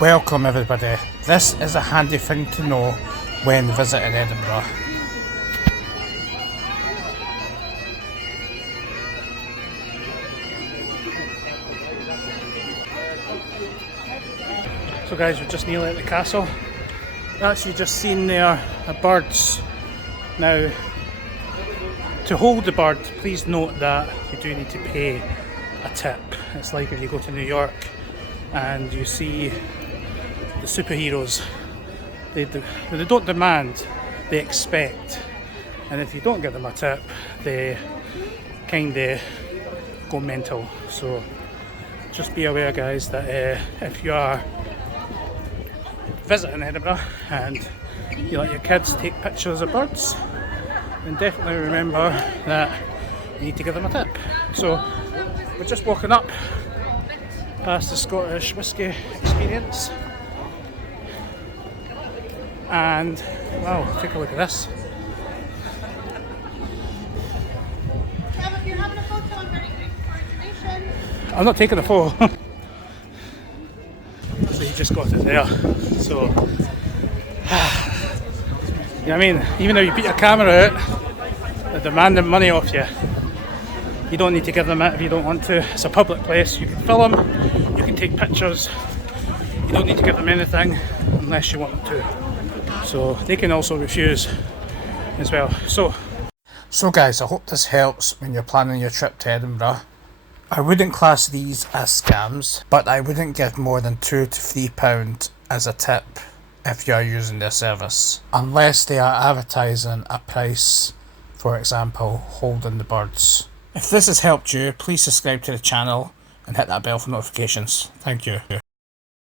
Welcome everybody. This is a handy thing to know when visiting Edinburgh. So guys, we're just nearly at the castle. Actually just seen there the birds. Now, to hold the bird, please note that you do need to pay a tip. It's like if you go to New York and you see the superheroes. They don't demand, they expect. And if you don't give them a tip, they kinda go mental. So just be aware guys that if you are visiting Edinburgh and you let your kids take pictures of birds, then definitely remember that you need to give them a tip. So we're just walking up past the Scottish whisky experience, and wow, take a look at this. If you're having a photo, I'm very grateful for information. I'm not taking a photo. So you just got it there. So you know what I mean? Even though you put your camera out, they're demanding money off you. You don't need to give them it if you don't want to. It's a public place. You can film, you can take pictures. You don't need to give them anything unless you want them to. So they can also refuse as well. So guys, I hope this helps when you're planning your trip to Edinburgh. I wouldn't class these as scams, but I wouldn't give more than £2 to £3 as a tip if you are using their service, unless they are advertising a price, for example, holding the birds. If this has helped you, please subscribe to the channel and hit that bell for notifications. Thank you.